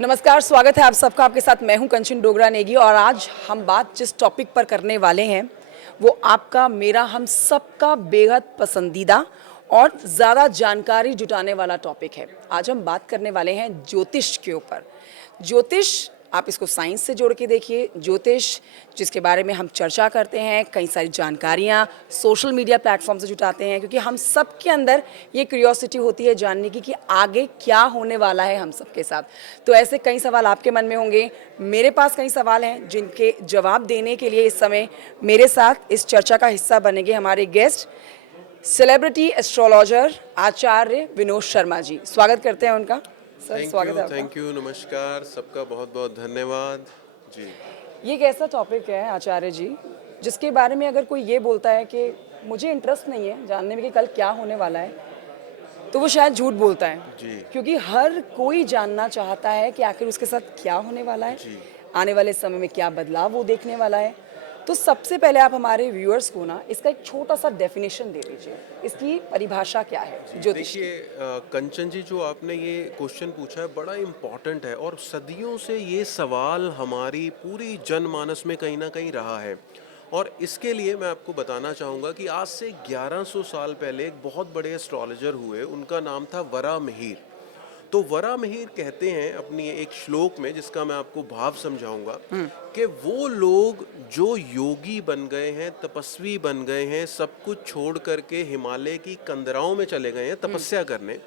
नमस्कार, स्वागत है आप सबका। आपके साथ मैं हूं कंचन डोगरा नेगी और आज हम बात जिस टॉपिक पर करने वाले हैं वो आपका, मेरा, हम सबका बेहद पसंदीदा और ज़्यादा जानकारी जुटाने वाला टॉपिक है। आज हम बात करने वाले हैं ज्योतिष के ऊपर। ज्योतिष, आप इसको साइंस से जोड़ के देखिए। ज्योतिष जिसके बारे में हम चर्चा करते हैं, कई सारी जानकारियाँ सोशल मीडिया प्लेटफॉर्म से जुटाते हैं, क्योंकि हम सब के अंदर ये क्यूरियोसिटी होती है जानने की कि आगे क्या होने वाला है हम सबके साथ। तो ऐसे कई सवाल आपके मन में होंगे, मेरे पास कई सवाल हैं जिनके जवाब देने के लिए इस समय मेरे साथ इस चर्चा का हिस्सा बनेंगे हमारे गेस्ट, सेलिब्रिटी एस्ट्रोलॉजर आचार्य विनोद शर्मा जी। स्वागत करते हैं उनका। सर, स्वागत है आपका। थैंक यू, नमस्कार, सबका बहुत बहुत धन्यवाद जी। ये एक ऐसा टॉपिक है आचार्य जी जिसके बारे में अगर कोई ये बोलता है कि मुझे इंटरेस्ट नहीं है जानने में कि कल क्या होने वाला है, तो वो शायद झूठ बोलता है जी। क्योंकि हर कोई जानना चाहता है कि आखिर उसके साथ क्या होने वाला है, जी। आने वाले समय में क्या बदलाव वो देखने वाला है। तो सबसे पहले आप हमारे व्यूअर्स को ना इसका एक छोटा सा डेफिनेशन दे दीजिए, इसकी परिभाषा क्या है ज्योतिष की? देखिए कंचन जी, जो आपने ये क्वेश्चन पूछा है बड़ा इम्पॉर्टेंट है और सदियों से ये सवाल हमारी पूरी जनमानस में कहीं ना कहीं रहा है। और इसके लिए मैं आपको बताना चाहूँगा कि आज से 1100 साल पहले एक बहुत बड़े एस्ट्रोलॉजर हुए, उनका नाम था वराहमिहिर। तो वराहमिहिर कहते हैं अपनी एक श्लोक में, जिसका मैं आपको भाव समझाऊंगा, कि वो लोग जो योगी बन गए हैं, तपस्वी बन गए हैं, सब कुछ छोड़ करके हिमालय की कंदराओं में चले गए हैं तपस्या करने,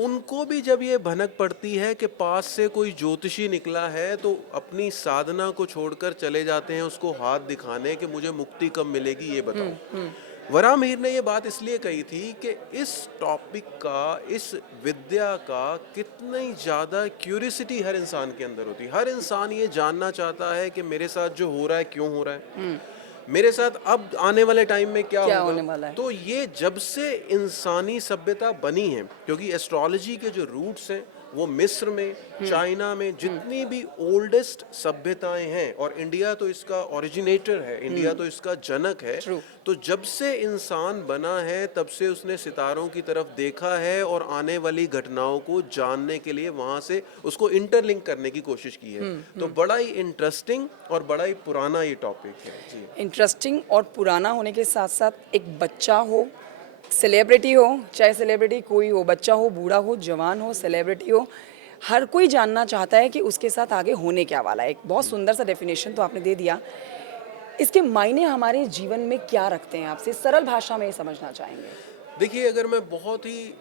उनको भी जब ये भनक पड़ती है कि पास से कोई ज्योतिषी निकला है, तो अपनी साधना को छोड़कर चले जाते हैं उसको हाथ दिखाने कि मुझे मुक्ति कब मिलेगी ये बताओ। वराहमिहिर ने ये बात इसलिए कही थी कि इस टॉपिक का, इस विद्या का कितनी ज़्यादा क्यूरियोसिटी हर इंसान के अंदर होती है। हर इंसान ये जानना चाहता है कि मेरे साथ जो हो रहा है क्यों हो रहा है, मेरे साथ अब आने वाले टाइम में क्या होने वाला होगा। है। तो ये जब से इंसानी सभ्यता बनी है, क्योंकि एस्ट्रोलॉजी के जो रूट्स हैं वो मिस्र में, चाइना में, जितनी भी ओल्डेस्ट सभ्यताएं हैं, और इंडिया तो इसका ओरिजिनेटर है, इंडिया तो इसका जनक है। True. तो जब से इंसान बना है तब से उसने सितारों की तरफ देखा है और आने वाली घटनाओं को जानने के लिए वहां से उसको इंटरलिंक करने की कोशिश की है। तो बड़ा ही इंटरेस्टिंग और बड़ा ही पुराना ये टॉपिक है जी। इंटरेस्टिंग और पुराना होने के साथ साथ एक बच्चा हो, सेलिब्रिटी हो, चाहे सेलिब्रिटी कोई हो, बच्चा हो, बूढ़ा हो, जवान हो, सेलिब्रिटी हो, हर कोई जानना चाहता है कि उसके साथ आगे होने क्या वाला है। एक बहुत सुंदर सा डेफिनेशन तो आपने दे दिया। इसके मायने हमारे जीवन में क्या रखते हैं, आपसे सरल भाषा में ये समझना चाहेंगे। देखिए, अगर मैं बहुत ही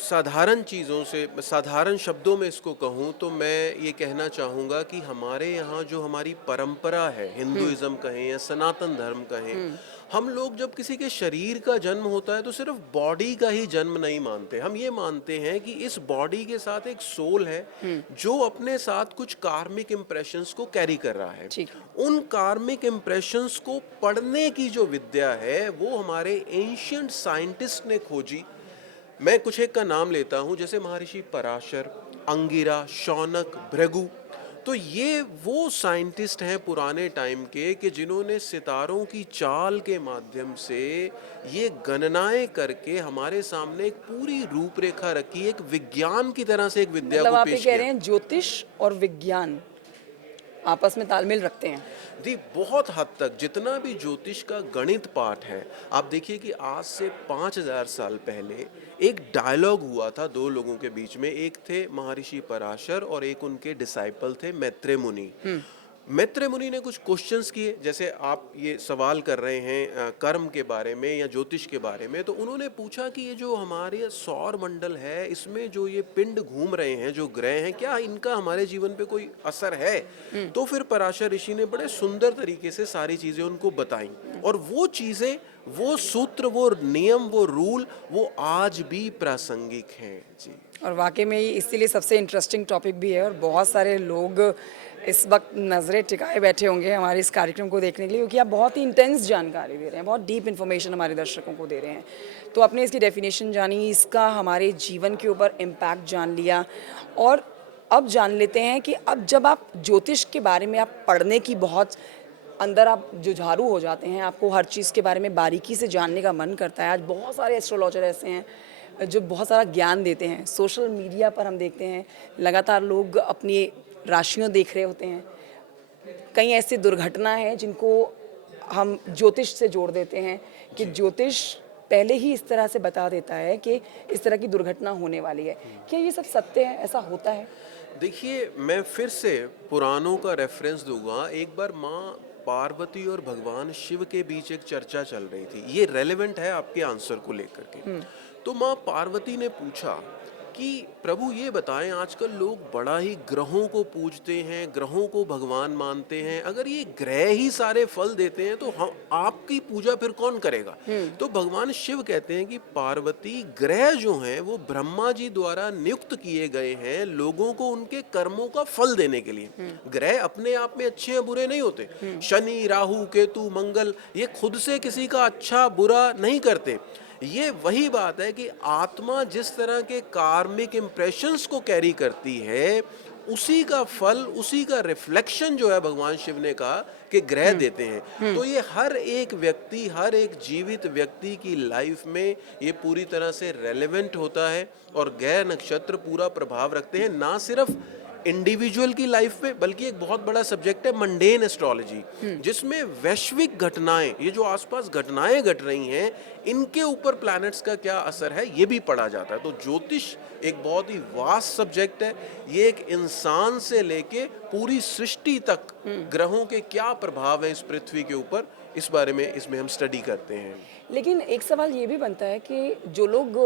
साधारण चीज़ों से, साधारण शब्दों में इसको कहूँ, तो मैं ये कहना चाहूँगा कि हमारे यहाँ जो हमारी परंपरा है, हिंदुइज्म कहें या सनातन धर्म कहें, हम लोग जब किसी के शरीर का जन्म होता है तो सिर्फ बॉडी का ही जन्म नहीं मानते। हम ये मानते हैं कि इस बॉडी के साथ एक सोल है जो अपने साथ कुछ कार्मिक इम्प्रेशंस को कैरी कर रहा है। ठीक। उन कार्मिक इम्प्रेशंस को पढ़ने की जो विद्या है वो हमारे एंशियंट साइंटिस्ट ने खोजी। मैं कुछ एक का नाम लेता हूँ, जैसे महर्षि पराशर, अंगिरा, शौनक, भृगु। तो ये वो साइंटिस्ट हैं पुराने टाइम के कि जिन्होंने सितारों की चाल के माध्यम से ये गणनाएं करके हमारे सामने एक पूरी रूपरेखा रखी, एक विज्ञान की तरह से एक विद्या मतलब को आप ये पेश कह किया। रहे हैं ज्योतिष और विज्ञान आपस में तालमेल रखते हैं? जी, बहुत हद तक जितना भी ज्योतिष का गणित पाठ है, आप देखिए कि आज से 5000 साल पहले एक डायलॉग हुआ था दो लोगों के बीच में। एक थे महर्षि पराशर और एक उनके डिसाइपल थे मैत्रेय मुनि। मैत्रेय मुनि ने कुछ क्वेश्चंस किए, जैसे आप ये सवाल कर रहे हैं कर्म के बारे में या ज्योतिष के बारे में। तो उन्होंने पूछा कि ये जो हमारे सौर मंडल है, इसमें जो ये पिंड घूम रहे हैं, जो ग्रह हैं, क्या इनका हमारे जीवन पे कोई असर है? तो फिर पराशर ऋषि ने बड़े सुंदर तरीके से सारी चीजें उनको बताई, और वो चीजें, वो सूत्र, वो नियम, वो रूल, वो आज भी प्रासंगिक हैं जी। और वाकई में ये इसीलिए सबसे इंटरेस्टिंग टॉपिक भी है और बहुत सारे लोग इस वक्त नज़रें टिकाए बैठे होंगे हमारे इस कार्यक्रम को देखने के लिए, क्योंकि आप बहुत ही इंटेंस जानकारी दे रहे हैं, बहुत डीप इन्फॉर्मेशन हमारे दर्शकों को दे रहे हैं। तो आपने इसकी डेफिनेशन जानी, इसका हमारे जीवन के ऊपर इम्पैक्ट जान लिया, और अब जान लेते हैं कि अब जब आप ज्योतिष के बारे में आप पढ़ने की बहुत अंदर आप जुझारू हो जाते हैं, आपको हर चीज़ के बारे में बारीकी से जानने का मन करता है। आज बहुत सारे एस्ट्रोलॉजर ऐसे हैं, जो बहुत सारा ज्ञान देते हैं। सोशल मीडिया पर हम देखते हैं लगातार लोग अपनी राशियाँ देख रहे होते हैं। कई ऐसी दुर्घटना है जिनको हम ज्योतिष से जोड़ देते हैं कि ज्योतिष पहले ही इस तरह से बता देता है कि इस तरह की दुर्घटना होने वाली है। क्या ये सब सत्य है? ऐसा होता है? देखिए, मैं फिर से पुराणों का रेफरेंस दूंगा। एक बार माँ पार्वती और भगवान शिव के बीच एक चर्चा चल रही थी, ये रेलेवेंट है आपके आंसर को लेकर के। तो माँ पार्वती ने पूछा कि प्रभु ये बताएं, आजकल लोग बड़ा ही ग्रहों को पूजते हैं, ग्रहों को भगवान मानते हैं, अगर ये ग्रह ही सारे फल देते हैं तो हम आपकी पूजा फिर कौन करेगा? तो भगवान शिव कहते हैं कि पार्वती, ग्रह जो हैं वो ब्रह्मा जी द्वारा नियुक्त किए गए हैं लोगों को उनके कर्मों का फल देने के लिए। ग्रह अपने आप में अच्छे या बुरे नहीं होते। शनि, राहु, केतु, मंगल ये खुद से किसी का अच्छा बुरा नहीं करते। ये वही बात है कि आत्मा जिस तरह के कार्मिक इम्प्रेशंस को कैरी करती है, उसी का फल, उसी का रिफ्लेक्शन जो है भगवान शिव ने कहा कि ग्रह देते हैं। तो ये हर एक व्यक्ति, हर एक जीवित व्यक्ति की लाइफ में ये पूरी तरह से रेलेवेंट होता है और ग्रह नक्षत्र पूरा प्रभाव रखते हैं, ना सिर्फ इंडिविजुअल की लाइफ में, बल्कि एक बहुत बड़ा सब्जेक्ट है मंडेन एस्ट्रोलॉजी, जिसमें वैश्विक घटनाएं, ये जो आसपास घटनाएं घट रही हैं, इनके ऊपर प्लैनेट्स का क्या असर है ये भी पढ़ा जाता है। तो ज्योतिष एक बहुत ही वास्ट सब्जेक्ट है। ये एक इंसान से लेके पूरी सृष्टि तक ग्रहों के क्या प्रभाव है इस पृथ्वी के ऊपर, इस बारे में इसमें हम स्टडी करते हैं। लेकिन एक सवाल ये भी बनता है कि जो लोग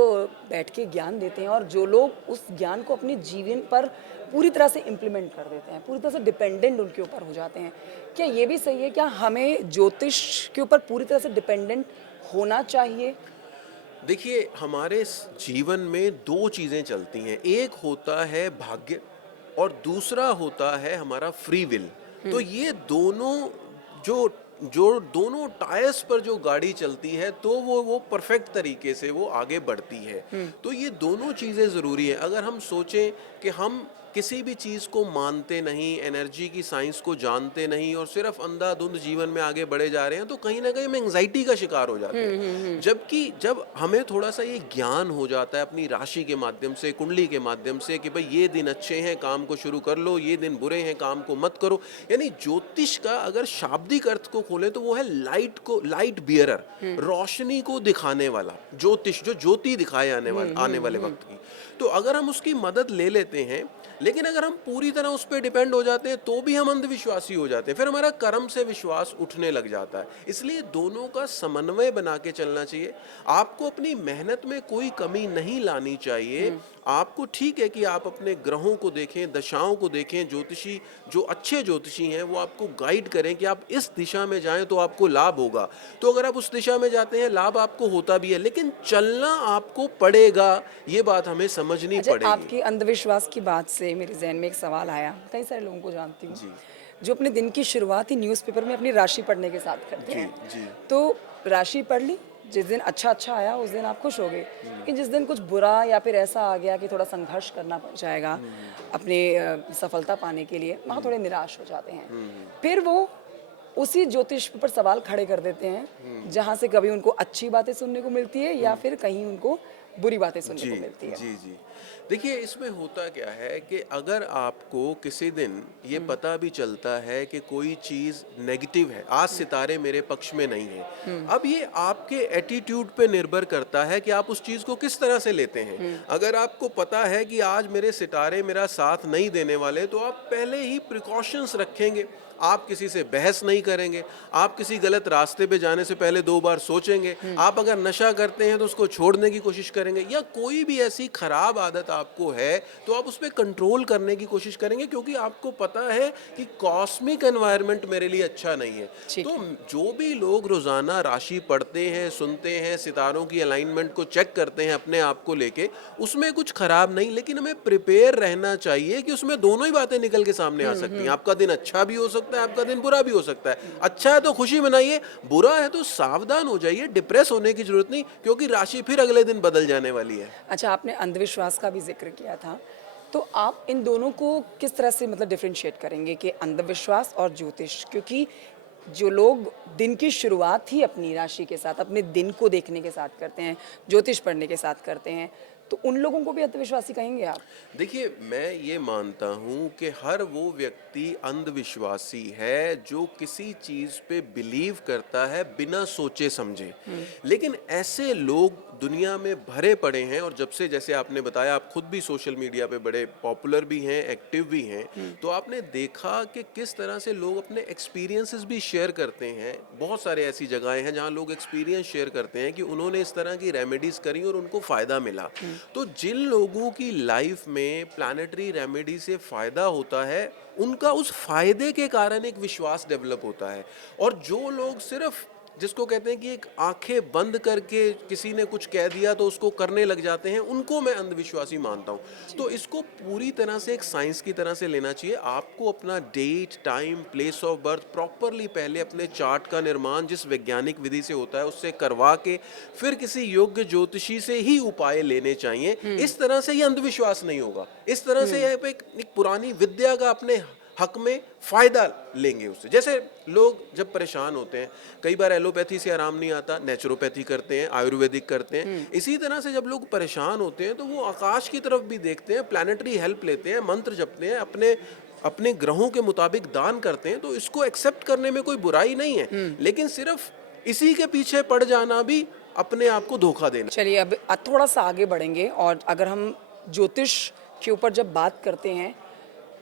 बैठ के ज्ञान देते हैं और जो लोग उस ज्ञान को अपने जीवन पर पूरी तरह से इम्प्लीमेंट कर देते हैं, पूरी तरह से डिपेंडेंट उनके ऊपर हो जाते हैं, क्या ये भी सही है? क्या हमें ज्योतिष के ऊपर पूरी तरह से डिपेंडेंट होना चाहिए? देखिए, हमारे जीवन में दो चीज़ें चलती हैं, एक होता है भाग्य और दूसरा होता है हमारा फ्री विल। तो ये दोनों जो जो दोनों टायर्स पर जो गाड़ी चलती है तो वो परफेक्ट तरीके से वो आगे बढ़ती है। तो ये दोनों चीज़ें ज़रूरी हैं। अगर हम सोचें कि हम किसी भी चीज़ को मानते नहीं, एनर्जी की साइंस को जानते नहीं और सिर्फ अंधाधुंध जीवन में आगे बढ़े जा रहे हैं, तो कहीं ना कहीं हम एंग्जाइटी का शिकार हो जाते हैं। जबकि जब हमें थोड़ा सा ये ज्ञान हो जाता है अपनी राशि के माध्यम से, कुंडली के माध्यम से, कि भाई ये दिन अच्छे हैं काम को शुरू कर लो, ये दिन बुरे हैं काम को मत करो। यानी ज्योतिष का अगर शाब्दिक अर्थ को खोले तो वो है लाइट बियरर, रोशनी को दिखाने वाला ज्योतिष, जो ज्योति दिखाए आने वाले वक्त की। तो अगर हम उसकी मदद ले लेते हैं, लेकिन अगर हम पूरी तरह उस पर डिपेंड हो जाते हैं तो भी हम अंधविश्वासी हो जाते हैं, फिर हमारा कर्म से विश्वास उठने लग जाता है। इसलिए दोनों का समन्वय बना के चलना चाहिए। आपको अपनी मेहनत में कोई कमी नहीं लानी चाहिए। आपको ठीक है कि आप अपने ग्रहों को देखें, दशाओं को देखें, ज्योतिषी जो अच्छे ज्योतिषी हैं वो आपको गाइड करें कि आप इस दिशा में जाएं तो आपको लाभ होगा। तो अगर आप उस दिशा में जाते हैं लाभ आपको होता भी है, लेकिन चलना आपको पड़ेगा, ये बात हमें समझनी अच्छा, पड़ेगी। आपकी अंधविश्वास की बात से मेरे जहन में एक सवाल आया। कई सारे लोगों को जानती हूँ जो अपने दिन की शुरुआत ही न्यूज़पेपर में अपनी राशि पढ़ने के साथ करते हैं। जी। तो राशि पढ़ ली, जिस दिन अच्छा आया उस दिन आप खुश हो गए, लेकिन जिस दिन कुछ बुरा या फिर ऐसा आ गया कि थोड़ा संघर्ष करना पड़ जाएगा अपने सफलता पाने के लिए, वहाँ थोड़े निराश हो जाते हैं। फिर वो उसी ज्योतिष पर सवाल खड़े कर देते हैं जहाँ से कभी उनको अच्छी बातें सुनने को मिलती है या फिर कहीं उनको बुरी बातें सुनने को मिलती है। जी। देखिए, इसमें होता क्या है कि अगर आपको किसी दिन ये पता भी चलता है कि कोई चीज़ नेगेटिव है, आज सितारे मेरे पक्ष में नहीं है, अब ये आपके एटीट्यूड पे निर्भर करता है कि आप उस चीज़ को किस तरह से लेते हैं। अगर आपको पता है कि आज मेरे सितारे मेरा साथ नहीं देने वाले, तो आप पहले ही प्रिकॉशंस रखेंगे। आप किसी से बहस नहीं करेंगे, आप किसी गलत रास्ते पे जाने से पहले 2 बार सोचेंगे। आप अगर नशा करते हैं तो उसको छोड़ने की कोशिश करेंगे, या कोई भी ऐसी खराब आदत आपको है तो आप उस पर कंट्रोल करने की कोशिश करेंगे, क्योंकि आपको पता है कि कॉस्मिक एनवायरनमेंट मेरे लिए अच्छा नहीं है। तो जो भी लोग रोजाना राशि पढ़ते हैं, सुनते हैं, सितारों की अलाइनमेंट को चेक करते हैं अपने आप को लेके, उसमें कुछ खराब नहीं, लेकिन हमें प्रिपेयर रहना चाहिए कि उसमें दोनों ही बातें निकल के सामने आ सकती हैं। आपका दिन अच्छा भी हो सकता है, आपका दिन बुरा भी हो सकता है। अच्छा है तो खुशी मनाइए, बुरा है तो सावधान हो जाइए, डिप्रेस होने की जरूरत नहीं, क्योंकि राशि फिर अगले दिन बदल जाने वाली है। अच्छा, आपने अंधविश्वास का भी जिक्र किया था, तो आप इन दोनों को किस तरह से मतलब डिफरेंशिएट करेंगे कि अंधविश्वास और ज्योतिष? क्योंकि जो लोग दिन की शुरुआत ही अपनी राशि के साथ, अपने दिन को देखने के साथ करते हैं, ज्योतिष पढ़ने के साथ करते हैं, तो उन लोगों को भी अंधविश्वासी कहेंगे आप? देखिए, मैं ये मानता हूँ कि हर वो व्यक्ति अंधविश्वासी है जो किसी चीज़ पे बिलीव करता है बिना सोचे समझे। लेकिन ऐसे लोग दुनिया में भरे पड़े हैं, और जब से, जैसे आपने बताया, आप खुद भी सोशल मीडिया पे बड़े पॉपुलर भी हैं, एक्टिव भी हैं, तो आपने देखा कि किस तरह से लोग अपने एक्सपीरियंसेस भी शेयर करते हैं। बहुत सारे ऐसी जगहें हैं जहाँ लोग एक्सपीरियंस शेयर करते हैं कि उन्होंने इस तरह की रेमेडीज़ करी और उनको फ़ायदा मिला। तो जिन लोगों की लाइफ में प्लानेटरी रेमेडी से फ़ायदा होता है, उनका उस फायदे के कारण एक विश्वास डेवलप होता है। और जो लोग सिर्फ, जिसको कहते हैं कि एक आंखें बंद करके किसी ने कुछ कह दिया तो उसको करने लग जाते हैं, उनको मैं अंधविश्वासी मानता हूँ। तो इसको पूरी तरह से एक साइंस की तरह से लेना चाहिए। आपको अपना date, time, place of birth properly पहले अपने चार्ट का निर्माण जिस वैज्ञानिक विधि से होता है उससे करवा के फिर किसी योग्य ज्योतिषी से ही उपाय लेने चाहिए। इस तरह से ये अंधविश्वास नहीं होगा। इस तरह से यह एक पुरानी विद्या का अपने हक में फायदा लेंगे उससे। जैसे लोग जब परेशान होते हैं, कई बार एलोपैथी से आराम नहीं आता, नेचुरोपैथी करते हैं, आयुर्वेदिक करते हैं। इसी तरह से जब लोग परेशान होते हैं तो वो आकाश की तरफ भी देखते हैं, प्लानिटरी हेल्प लेते हैं, मंत्र जपते हैं, अपने अपने ग्रहों के मुताबिक दान करते हैं। तो इसको एक्सेप्ट करने में कोई बुराई नहीं है, लेकिन सिर्फ इसी के पीछे पड़ जाना भी अपने आप को धोखा देना। चलिए अब थोड़ा सा आगे बढ़ेंगे, और अगर हम ज्योतिष के ऊपर जब बात करते हैं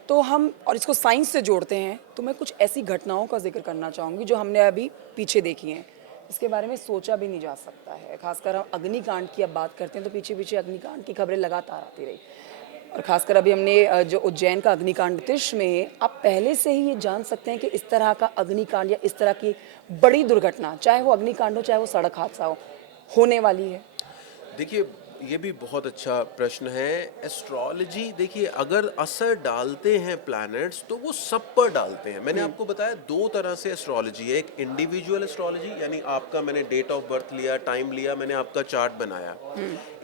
तो हम, और इसको साइंस से जोड़ते हैं, तो मैं कुछ ऐसी घटनाओं का जिक्र करना चाहूँगी जो हमने अभी पीछे देखी हैं। इसके बारे में सोचा भी नहीं जा सकता है। खासकर हम अग्निकांड की अब बात करते हैं तो पीछे पीछे अग्निकांड की खबरें लगातार आती रही, और खासकर अभी हमने जो उज्जैन का अग्निकांड, ज्योतिष में आप पहले से ही ये जान सकते हैं कि इस तरह का अग्निकांड या इस तरह की बड़ी दुर्घटना, चाहे वो अग्निकांड हो चाहे वो सड़क हादसा हो, होने वाली है। देखिए, ये भी बहुत अच्छा प्रश्न है। एस्ट्रोलॉजी, देखिए, अगर असर डालते हैं प्लैनेट्स तो वो सब पर डालते हैं। मैंने आपको बताया दो तरह से एस्ट्रोलॉजी है। एक इंडिविजुअल एस्ट्रोलॉजी, यानी आपका मैंने डेट ऑफ बर्थ लिया, टाइम लिया, मैंने आपका चार्ट बनाया।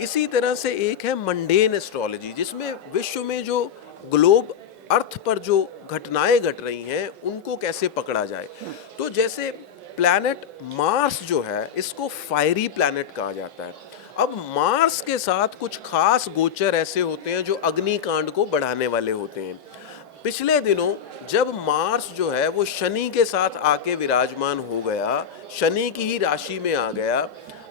इसी तरह से एक है मंडेन एस्ट्रोलॉजी, जिसमें विश्व में जो ग्लोब अर्थ पर जो घटनाएं घट रही हैं उनको कैसे पकड़ा जाए। तो जैसे प्लैनेट मार्स जो है, इसको फायरी प्लैनेट कहा जाता है। अब मार्स के साथ कुछ खास गोचर ऐसे होते हैं जो अग्निकांड को बढ़ाने वाले होते हैं। पिछले दिनों जब मार्स जो है वो शनि के साथ आके विराजमान हो गया, शनि की ही राशि में आ गया,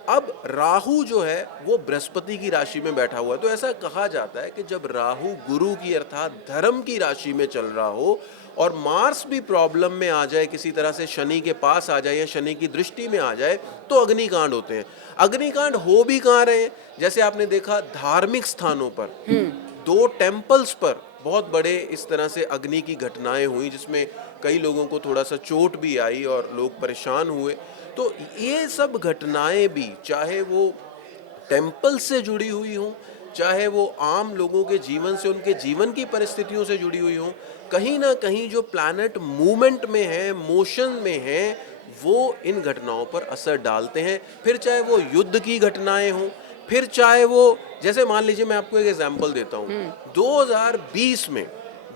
अब राहु जो है वो बृहस्पति की राशि में बैठा हुआ है। तो ऐसा कहा जाता है कि जब राहु गुरु की अर्थात धर्म की राशि में चल रहा हो और मार्स भी प्रॉब्लम में आ जाए, किसी तरह से शनि के पास आ जाए या शनि की दृष्टि में आ जाए, तो अग्निकांड होते हैं। अग्निकांड हो भी कहाँ रहे हैं, जैसे आपने देखा धार्मिक स्थानों पर, दो टेम्पल्स पर बहुत बड़े इस तरह से अग्नि की घटनाएं हुई, जिसमें कई लोगों को थोड़ा सा चोट भी आई और लोग परेशान हुए। तो ये सब घटनाएं भी, चाहे वो टेम्पल से जुड़ी हुई हों, चाहे वो आम लोगों के जीवन से, उनके जीवन की परिस्थितियों से जुड़ी हुई हों, कहीं ना कहीं जो प्लैनेट मूवमेंट में है, मोशन में है, वो इन घटनाओं पर असर डालते हैं। फिर चाहे वो युद्ध की घटनाएं हों, फिर चाहे वो, जैसे मान लीजिए, मैं आपको एक एग्जांपल देता हूँ। 2020 में,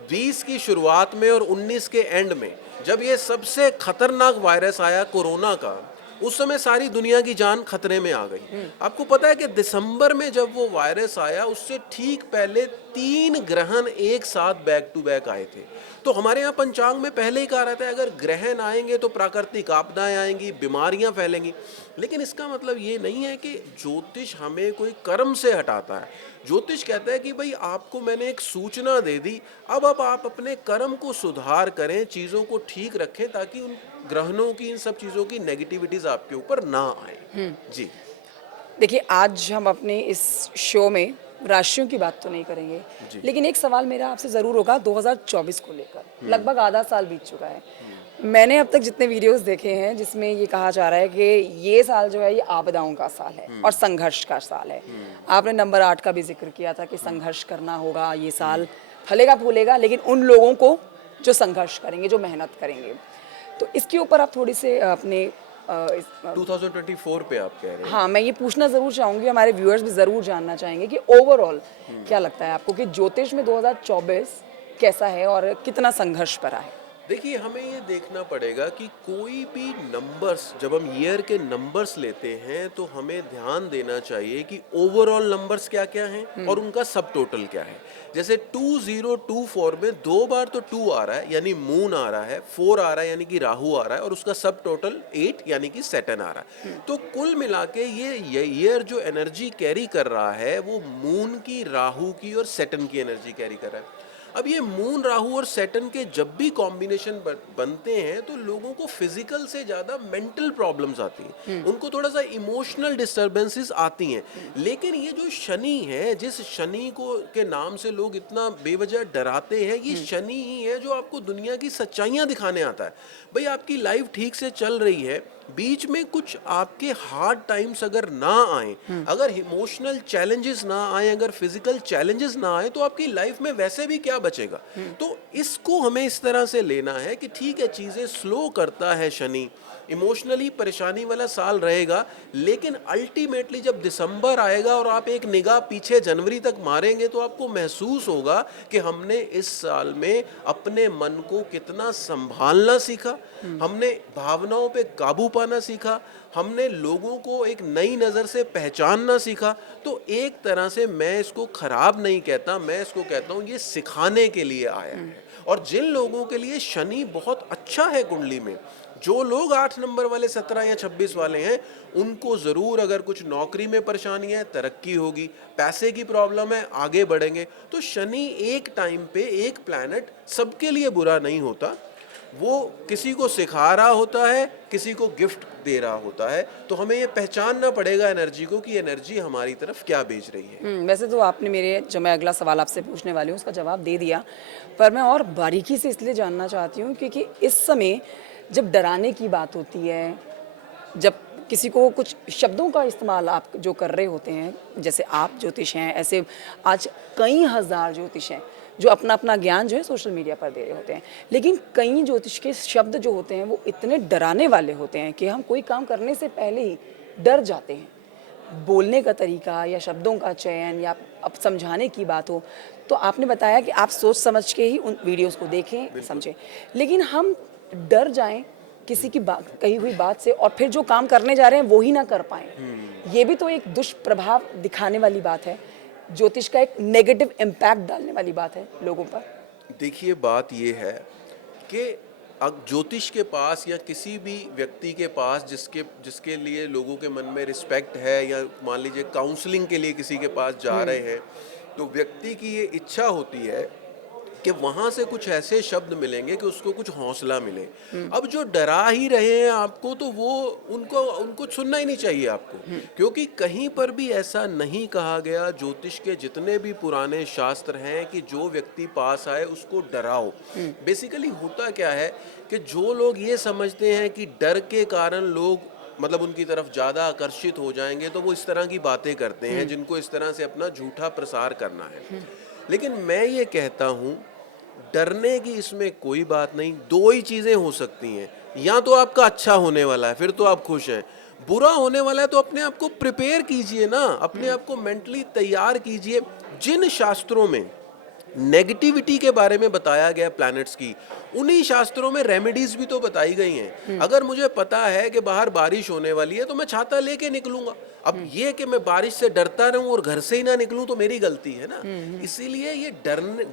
20 की शुरुआत में और 19 के एंड में, जब ये सबसे खतरनाक वायरस आया कोरोना का, उस समय सारी दुनिया की जान खतरे में आ गई। आपको पता है कि दिसंबर में जब वो वायरस आया, उससे ठीक पहले 3 ग्रहण एक साथ बैक टू बैक आए थे। तो हमारे यहाँ पंचांग में पहले ही कहा रहता है अगर ग्रहण आएंगे तो प्राकृतिक आपदाएं आएंगी, बीमारियां फैलेंगी। लेकिन इसका मतलब ये नहीं है कि ज्योतिष हमें कोई कर्म से हटाता है। ज्योतिष कहता है कि भाई आपको मैंने एक सूचना दे दी, अब आप अपने कर्म को सुधार करें, चीज़ों को ठीक रखें, ताकि उन ग्रहणों की, इन सब चीज़ों की नेगेटिविटीज़ आपके ऊपर ना आए। जी देखिए, आज हम अपने इस शो में राशियों की बात तो नहीं करेंगे, लेकिन एक सवाल मेरा आपसे ज़रूर होगा 2024 को लेकर। लगभग आधा साल बीत चुका है। मैंने अब तक जितने वीडियोस देखे हैं जिसमें ये कहा जा रहा है कि ये साल जो है ये आपदाओं का साल है और संघर्ष का साल है। आपने नंबर 8 का भी जिक्र किया था कि संघर्ष करना होगा, ये साल फलेगा फूलेगा, लेकिन उन लोगों को जो संघर्ष करेंगे, जो मेहनत करेंगे। तो इसके ऊपर आप थोड़ी से अपने 2024 पे आप कह रहे हैं? हाँ, मैं ये पूछना ज़रूर चाहूँगी, हमारे व्यूअर्स भी ज़रूर जानना चाहेंगे कि ओवरऑल क्या लगता है आपको कि ज्योतिष में 2024 कैसा है और कितना संघर्ष भरा है? देखिए, हमें ये देखना पड़ेगा कि कोई भी नंबर्स, जब हम ईयर के नंबर्स लेते हैं तो हमें ध्यान देना चाहिए कि ओवरऑल नंबर्स क्या क्या हैं और उनका सब टोटल क्या है। जैसे 2024 में 2 बार तो 2 आ रहा है यानी मून आ रहा है, 4 आ रहा है यानी कि राहु आ रहा है, और उसका सब टोटल 8 यानी कि सैटर्न आ रहा है। तो कुल मिला के ये ईयर जो एनर्जी कैरी कर रहा है वो मून की, राहु की और सैटर्न की एनर्जी कैरी कर रहा है। अब ये मून, राहु और सैटर्न के जब भी कॉम्बिनेशन बनते हैं तो लोगों को फिजिकल से ज्यादा मेंटल प्रॉब्लम्स आती हैं, उनको थोड़ा सा इमोशनल डिस्टरबेंसेस आती हैं। लेकिन ये जो शनि है, जिस शनि को के नाम से लोग इतना बेवजह डराते हैं, ये शनि ही है जो आपको दुनिया की सच्चाइयां दिखाने आता है। भाई, आपकी लाइफ ठीक से चल रही है, बीच में कुछ आपके हार्ड टाइम्स अगर ना आए, अगर इमोशनल चैलेंजेस ना आए, अगर फिजिकल चैलेंजेस ना आए, तो आपकी लाइफ में वैसे भी क्या बचेगा। तो इसको हमें इस तरह से लेना है कि ठीक है, चीजें स्लो करता है शनि, इमोशनली परेशानी वाला साल रहेगा, लेकिन अल्टीमेटली जब दिसंबर आएगा और आप एक निगाह पीछे जनवरी तक मारेंगे तो आपको महसूस होगा कि हमने इस साल में अपने मन को कितना संभालना सीखा, हमने भावनाओं पे काबू पाना सीखा, हमने लोगों को एक नई नज़र से पहचानना सीखा। तो एक तरह से मैं इसको खराब नहीं कहता, मैं इसको कहता हूँ ये सिखाने के लिए आया है। और जिन लोगों के लिए शनि बहुत अच्छा है कुंडली में, जो लोग 8 नंबर वाले, 17 या 26 वाले हैं, उनको ज़रूर, अगर कुछ नौकरी में परेशानी है, तरक्की होगी, पैसे की प्रॉब्लम है, आगे बढ़ेंगे। तो शनि एक टाइम पे एक प्लैनेट सबके लिए बुरा नहीं होता, वो किसी को सिखा रहा होता है, किसी को गिफ्ट दे रहा होता है। तो हमें ये पहचानना पड़ेगा एनर्जी को कि एनर्जी हमारी तरफ क्या भेज रही है। वैसे तो आपने मेरे, जो मैं अगला सवाल आपसे पूछने वाली हूँ, उसका जवाब दे दिया, पर मैं और बारीकी से इसलिए जानना चाहती हूँ क्योंकि इस समय जब डराने की बात होती है, जब किसी को कुछ शब्दों का इस्तेमाल आप जो कर रहे होते हैं, जैसे आप ज्योतिष हैं, ऐसे आज कई हज़ार ज्योतिष हैं जो अपना अपना ज्ञान जो है सोशल मीडिया पर दे रहे होते हैं, लेकिन कई ज्योतिष के शब्द जो होते हैं वो इतने डराने वाले होते हैं कि हम कोई काम करने से पहले ही डर जाते हैं। बोलने का तरीका या शब्दों का चयन या अब समझाने की बात हो, तो आपने बताया कि आप सोच समझ के ही उन वीडियोस को देखें, समझें, लेकिन हम डर जाएं किसी की बात, कही हुई बात से, और फिर जो काम करने जा रहे हैं वो ही ना कर पाएं, ये भी तो एक दुष्प्रभाव दिखाने वाली बात है, ज्योतिष का एक नेगेटिव इम्पैक्ट डालने वाली बात है लोगों पर। देखिए, बात ये है कि अब ज्योतिष के पास या किसी भी व्यक्ति के पास जिसके जिसके लिए लोगों के मन में रिस्पेक्ट है, या मान लीजिए काउंसलिंग के लिए किसी के पास जा रहे हैं, तो व्यक्ति की ये इच्छा होती है कि वहां से कुछ ऐसे शब्द मिलेंगे कि उसको कुछ हौसला मिले। अब जो डरा ही रहे हैं आपको, तो वो उनको उनको सुनना ही नहीं चाहिए आपको, क्योंकि कहीं पर भी ऐसा नहीं कहा गया, ज्योतिष के जितने भी पुराने शास्त्र हैं, कि जो व्यक्ति पास आए उसको डराओ। बेसिकली होता क्या है कि जो लोग ये समझते हैं कि डर के कारण लोग, मतलब उनकी तरफ ज़्यादा आकर्षित हो जाएंगे, तो वो इस तरह की बातें करते हैं जिनको इस तरह से अपना झूठा प्रसार करना है। लेकिन मैं ये कहता हूँ, डरने की इसमें कोई बात नहीं। दो ही चीज़ें हो सकती हैं, या तो आपका अच्छा होने वाला है, फिर तो आप खुश हैं, बुरा होने वाला है तो अपने आप को प्रिपेयर कीजिए ना, अपने आप को मेंटली तैयार कीजिए। जिन शास्त्रों में नेगेटिविटी के बारे में बताया गया प्लैनेट्स की, उन्हीं शास्त्रों में रेमेडीज भी तो बताई गई हैं। अगर मुझे पता है कि बाहर बारिश होने वाली है तो मैं छाता लेके निकलूंगा। अब ये कि मैं बारिश से डरता रहूं और घर से ही ना निकलूं तो मेरी गलती है ना। इसीलिए ये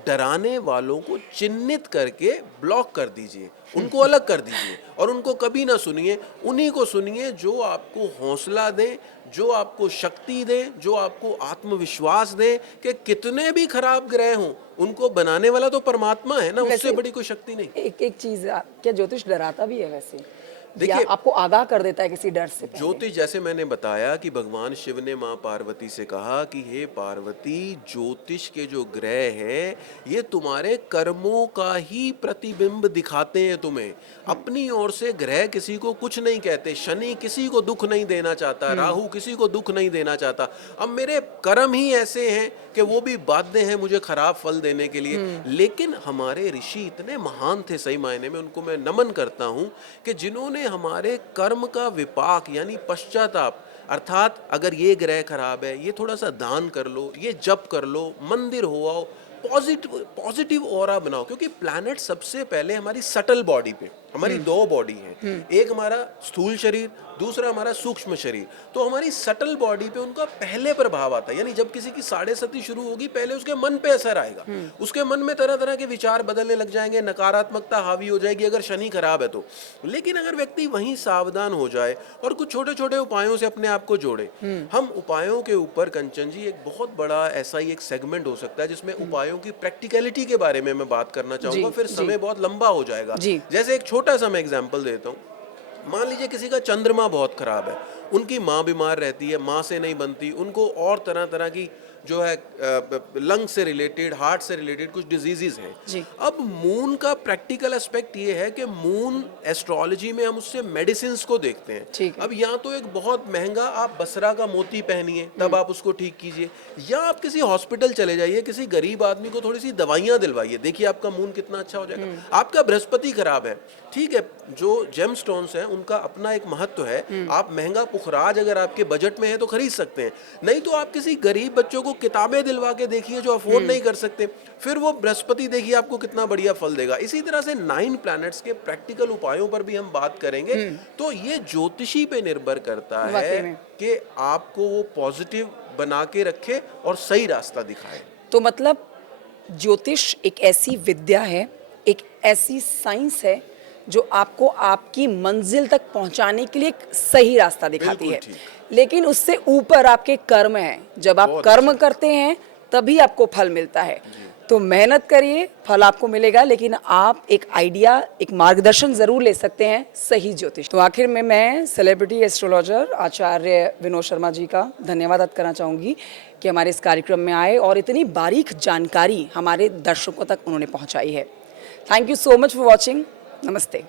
डराने वालों को चिन्हित करके ब्लॉक कर दीजिए, उनको अलग कर दीजिए, और उनको कभी ना सुनिए। उन्हीं को सुनिए जो आपको हौसला दें, जो आपको शक्ति दें, जो आपको आत्मविश्वास दें कि कितने भी खराब ग्रह हों, उनको बनाने वाला तो परमात्मा है ना, उससे बड़ी कोई शक्ति नहीं। एक चीज, क्या ज्योतिष डराता भी है वैसे, या देखिए, आपको आगाह कर देता है किसी डर से पहले? ज्योतिष, जैसे मैंने बताया कि भगवान शिव ने माँ पार्वती से कहा कि हे पार्वती, ज्योतिष के जो ग्रह हैं ये तुम्हारे कर्मों का ही प्रतिबिंब दिखाते हैं तुम्हें। अपनी ओर से ग्रह किसी को कुछ नहीं कहते। शनि किसी को दुख नहीं देना चाहता, राहु किसी को दुख नहीं देना चाहता। अब मेरे कर्म ही ऐसे हैं कि वो भी बाध्य हैं मुझे खराब फल देने के लिए। लेकिन हमारे ऋषि इतने महान थे, सही मायने में उनको मैं नमन करता हूँ, कि जिन्होंने हमारे कर्म का विपाक यानी पश्चाताप, अर्थात अगर ये ग्रह खराब है, ये थोड़ा सा दान कर लो, ये जप कर लो, मंदिर हो आओ, पॉजिटिव ऑरा बनाओ, क्योंकि प्लैनेट सबसे पहले हमारी सटल बॉडी पे, हमारी दो बॉडी हैं, एक हमारा स्थूल शरीर, दूसरा हमारा सूक्ष्म शरीर। तो हमारी सटल बॉडी पे उनका पहले प्रभाव आता है, यानी जब किसी की साढ़े सती शुरू होगी पहले उसके मन पे असर आएगा, उसके मन में तरह तरह के विचार बदलने लग जाएंगे, नकारात्मकता हावी हो जाएगी अगर शनि खराब है तो। लेकिन अगर व्यक्ति वहीं सावधान हो जाए और कुछ छोटे छोटे उपायों से अपने आप को जोड़े, हम उपायों के ऊपर कंचन जी एक बहुत बड़ा ऐसा ही एक सेगमेंट हो सकता है जिसमें उपायों की प्रैक्टिकलिटी के बारे में मैं बात करना चाहूंगा, फिर समय बहुत लंबा हो जाएगा। जैसे एक छोटा सा मैं एग्जांपल देता हूँ। मान लीजिए किसी का चंद्रमा बहुत खराब है, उनकी माँ बीमार रहती है, माँ से नहीं बनती, उनको और तरह तरह की जो है लंग से रिलेटेड, हार्ट से रिलेटेड कुछ डिजीजेस हैं। अब मून का प्रैक्टिकल एस्पेक्ट ये है कि मून एस्ट्रोलॉजी में हम उससे मेडिसिन को देखते हैं। अब या तो एक बहुत महंगा आप बसरा का मोती पहनिए तब आप उसको ठीक कीजिए, या आप किसी हॉस्पिटल चले जाइए, किसी गरीब आदमी को थोड़ी सी दवाइयां दिलवाइए, देखिए आपका मून कितना अच्छा हो जाएगा। आपका बृहस्पति खराब है, ठीक है, जो जेम स्टोन्स हैं उनका अपना एक महत्व है, आप महंगा पुखराज अगर आपके बजट में है तो खरीद सकते हैं, नहीं तो आप किसी गरीब बच्चों को किताबें दिलवा के देखिए जो अफोर्ड नहीं कर सकते, फिर वो बृहस्पति देखिए आपको कितना बढ़िया फल देगा। इसी तरह से 9 प्लैनेट्स के प्रैक्टिकल उपायों पर भी हम बात करेंगे। तो ये ज्योतिषी पे निर्भर करता है कि आपको वो पॉजिटिव बना के रखे और सही रास्ता दिखाए। तो मतलब ज्योतिष एक ऐसी विद्या है, एक ऐसी साइंस है जो आपको आपकी मंजिल तक पहुंचाने के लिए एक सही रास्ता दिखाती है, लेकिन उससे ऊपर आपके कर्म हैं। जब आप कर्म करते हैं तभी आपको फल मिलता है। तो मेहनत करिए, फल आपको मिलेगा, लेकिन आप एक आइडिया, एक मार्गदर्शन जरूर ले सकते हैं सही ज्योतिष। तो आखिर में मैं सेलिब्रिटी एस्ट्रोलॉजर आचार्य विनोद शर्मा जी का धन्यवाद अदा करना चाहूँगी कि हमारे इस कार्यक्रम में आए और इतनी बारीक जानकारी हमारे दर्शकों तक उन्होंने पहुँचाई है। Thank you so much for watching. नमस्ते।